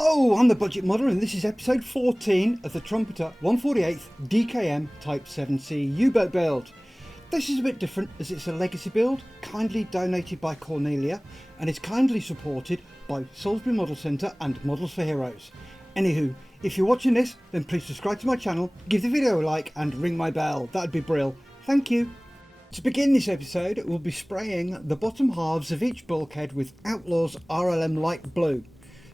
Hello, I'm the Budget Modder and this is episode 14 of the Trumpeter 148th DKM Type 7C U-boat build. This is a bit different as it's a legacy build, kindly donated by Cornelia and is kindly supported by Salisbury Model Centre and Models for Heroes. Anywho, if you're watching this, then please subscribe to my channel, give the video a like and ring my bell, that'd be brill. Thank you. To begin this episode, we'll be spraying the bottom halves of each bulkhead with Outlaw's RLM Light Blue.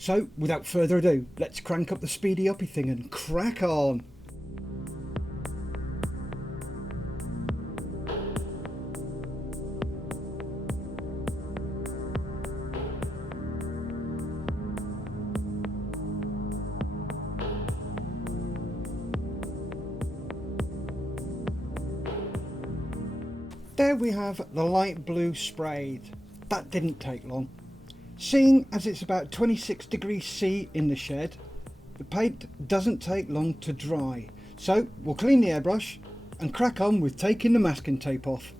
So, without further ado, let's crank up the speedy uppy thing and crack on! There we have the light blue sprayed. That didn't take long. Seeing as it's about 26 degrees C in the shed, the paint doesn't take long to dry. So we'll clean the airbrush and crack on with taking the masking tape off.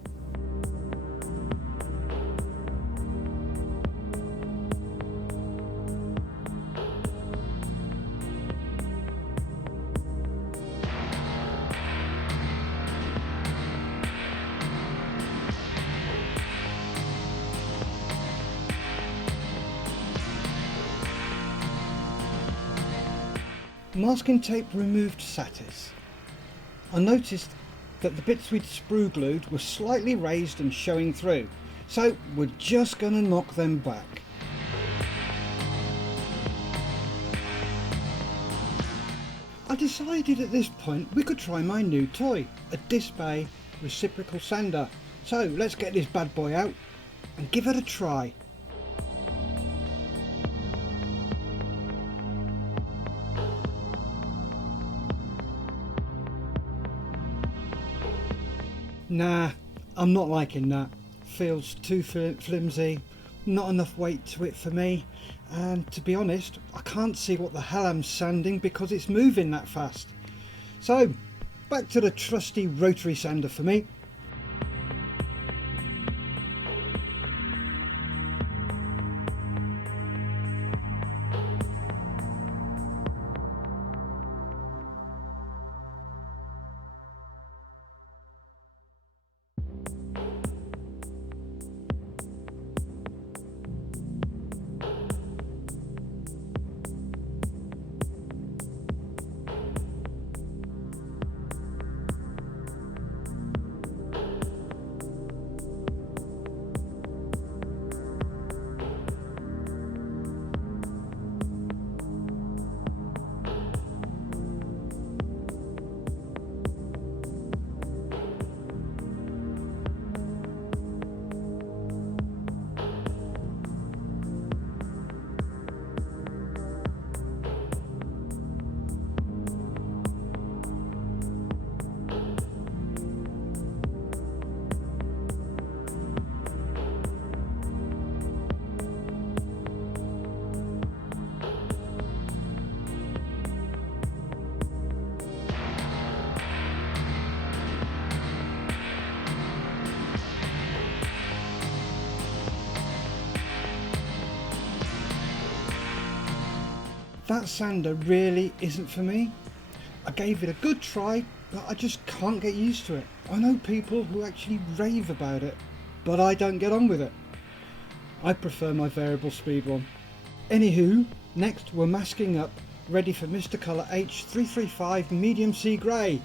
Masking tape removed satis. I noticed that the bits we'd sprue glued were slightly raised and showing through, so we're just going to knock them back. I decided at this point we could try my new toy, a disc bay reciprocal sander. So let's get this bad boy out and give it a try. Nah, I'm not liking that. Feels too flimsy, not enough weight to it for me, and to be honest, I can't see what the hell I'm sanding because it's moving that fast. So, back to the trusty rotary sander for me. That sander really isn't for me. I gave it a good try, but I just can't get used to it. I know people who actually rave about it, but I don't get on with it. I prefer my variable speed one. Anywho, next we're masking up, ready for Mr. Colour H335 Medium Sea Grey.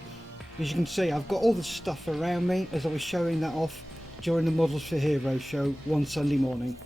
As you can see, I've got all the stuff around me as I was showing that off during the Models for Heroes show one Sunday morning.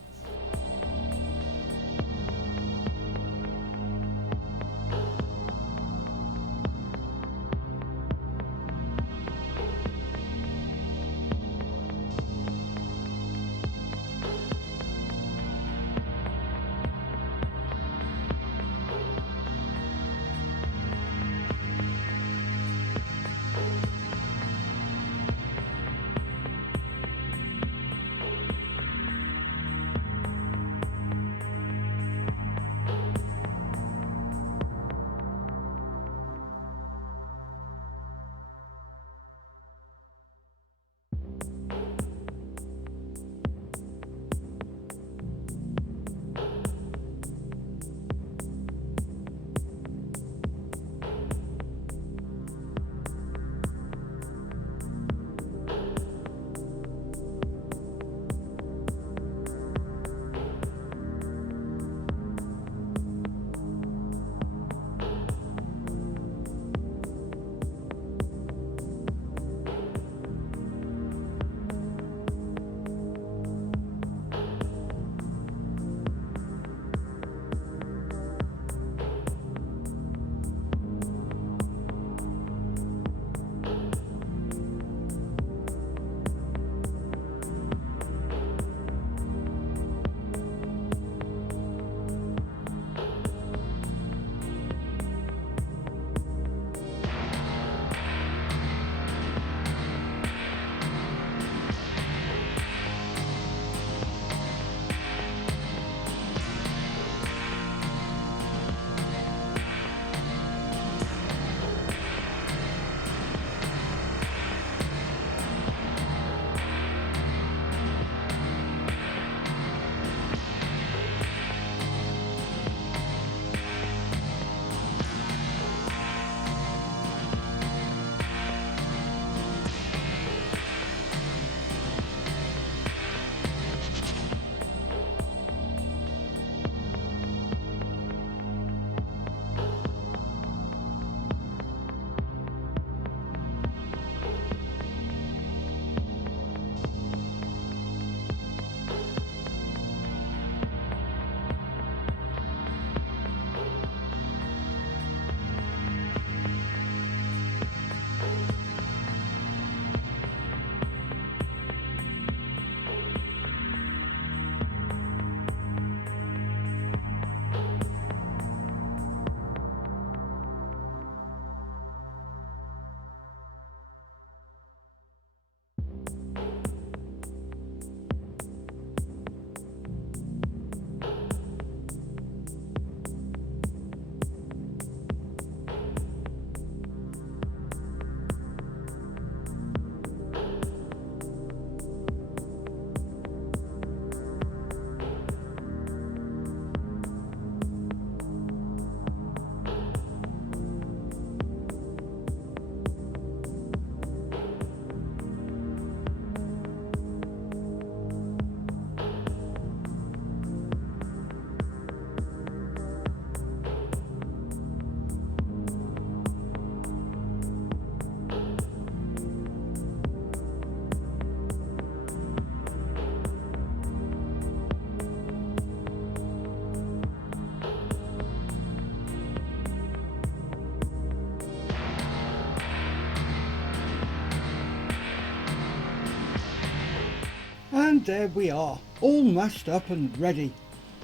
And there we are, all mashed up and ready.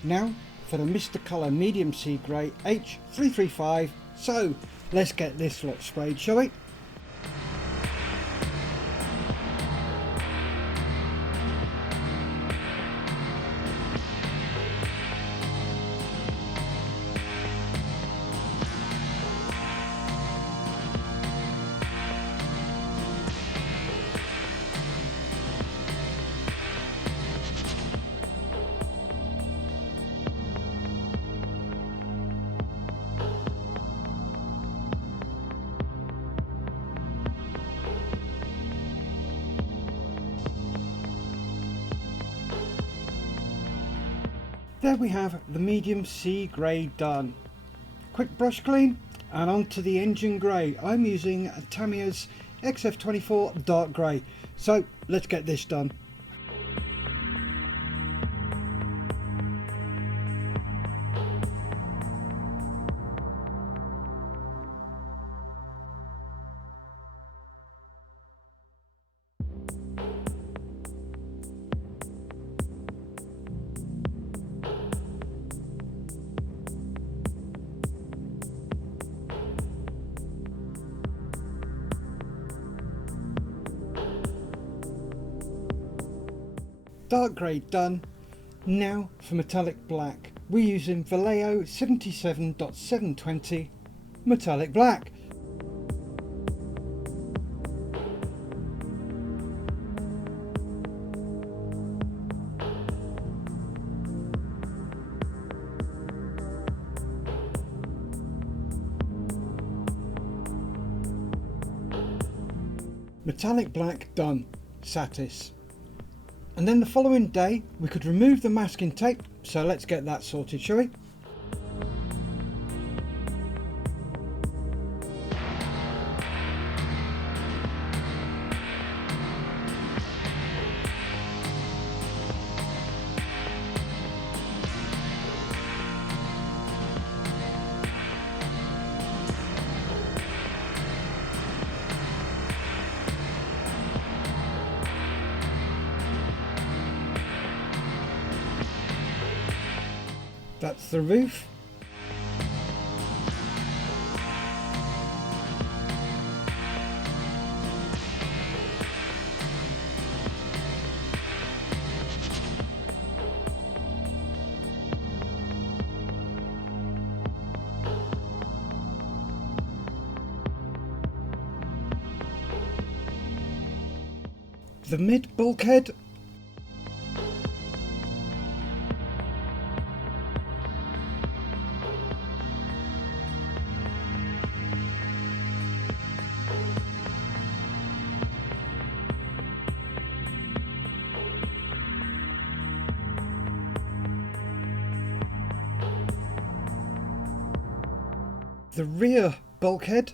Now for the Mr. Colour Medium Sea Grey H335. So let's get this lot sprayed, shall we? There we have the medium sea grey done. Quick brush clean and onto the engine grey. I'm using Tamiya's XF24 dark grey. So let's get this done. Dark grey done. Now for metallic black. We're using Vallejo 77.720 metallic black. Metallic black done. Satis. And then the following day we could remove the masking tape, so let's get that sorted, shall we? That's the roof. The mid bulkhead. The rear bulkhead.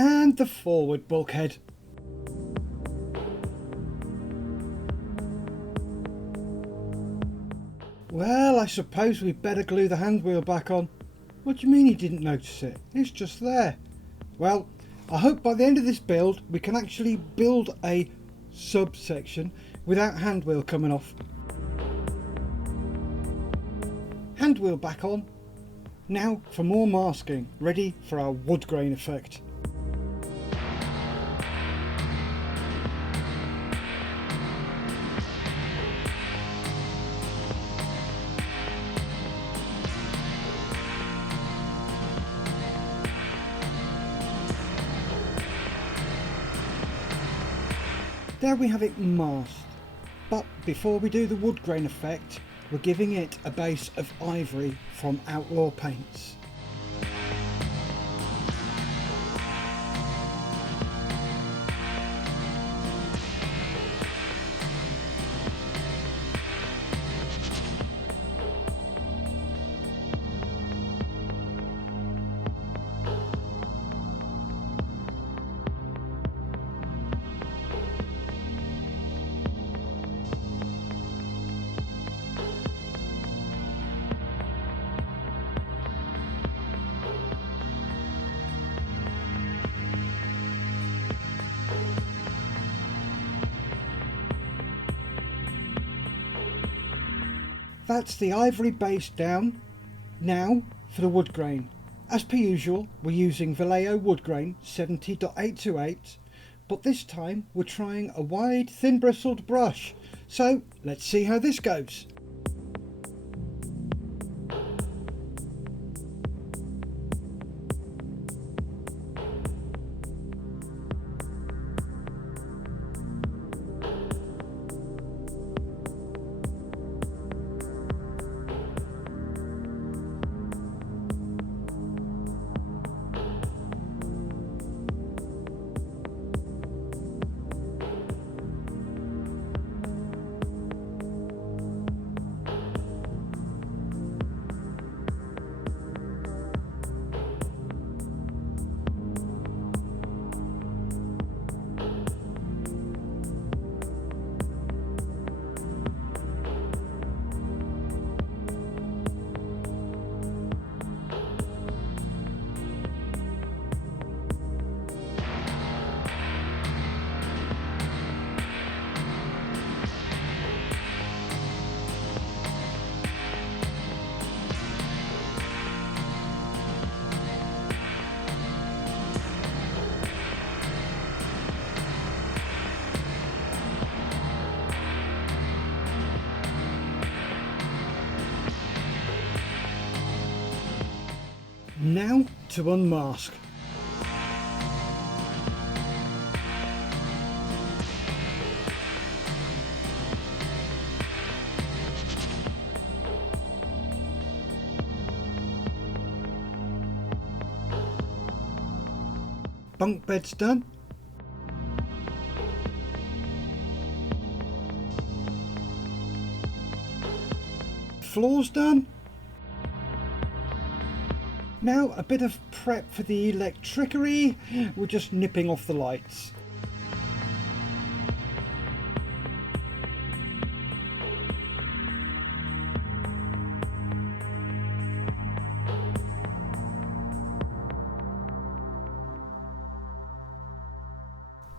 And the forward bulkhead. Well, I suppose we'd better glue the handwheel back on. What do you mean you didn't notice it? It's just there. Well, I hope by the end of this build we can actually build a subsection without handwheel coming off. Handwheel back on. Now for more masking, ready for our woodgrain effect. There we have it masked, but before we do the wood grain effect, we're giving it a base of ivory from Outlaw paints. That's the ivory base down. Now for the wood grain. As per usual, we're using Vallejo Woodgrain 70.828, but this time we're trying a wide, thin bristled brush. So let's see how this goes. Now to unmask. Bunk bed's done. Floor's done. Now a bit of prep for the electricery. We're just nipping off the lights.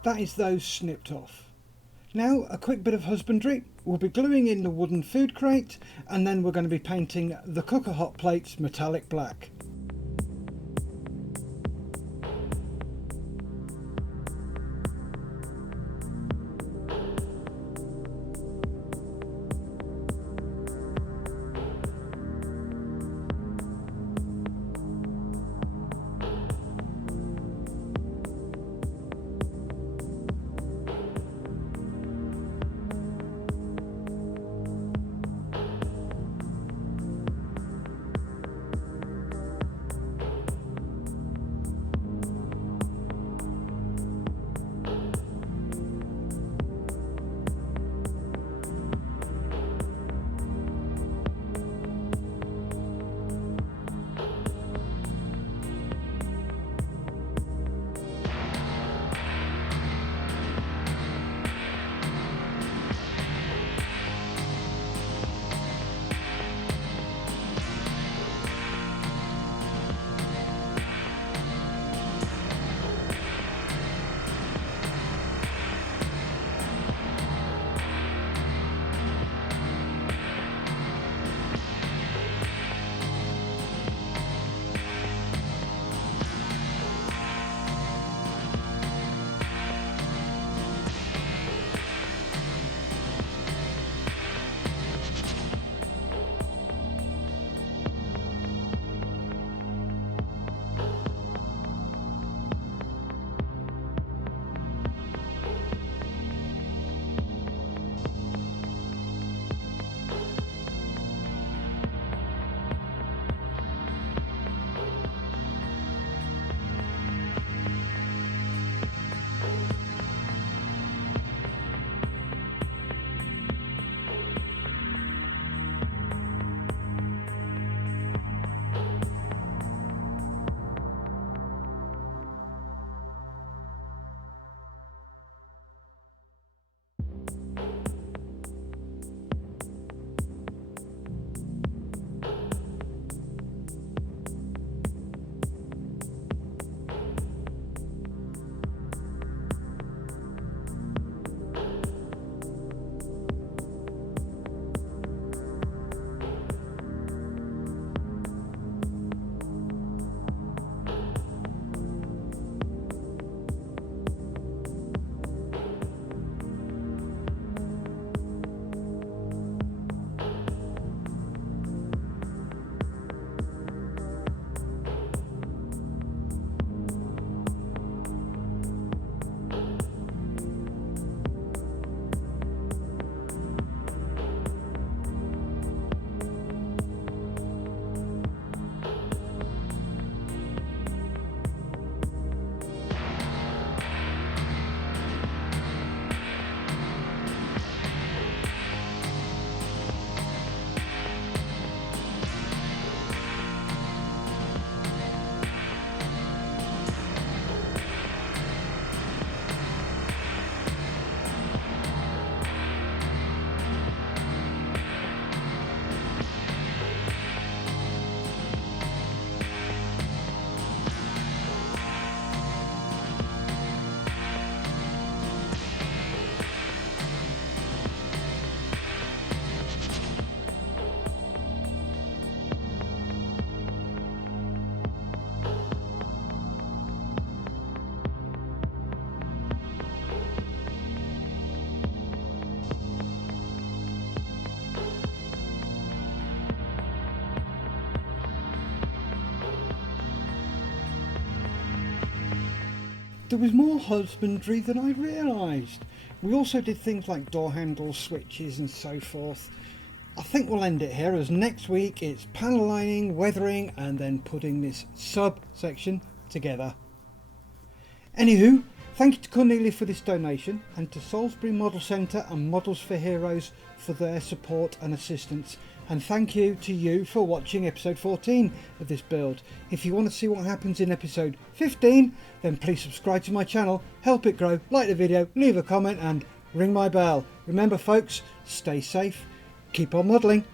That is those snipped off. Now a quick bit of husbandry. We'll be gluing in the wooden food crate, and then we're going to be painting the cooker hot plates metallic black. There was more husbandry than I realised. We also did things like door handles, switches and so forth. I think we'll end it here, as next week it's panel lining, weathering and then putting this sub section together. Anywho, thank you to Cornelia for this donation, and to Salisbury Model Centre and Models for Heroes for their support and assistance. And thank you to you for watching episode 14 of this build. If you want to see what happens in episode 15, then please subscribe to my channel, help it grow, like the video, leave a comment and ring my bell. Remember folks, stay safe, keep on modelling.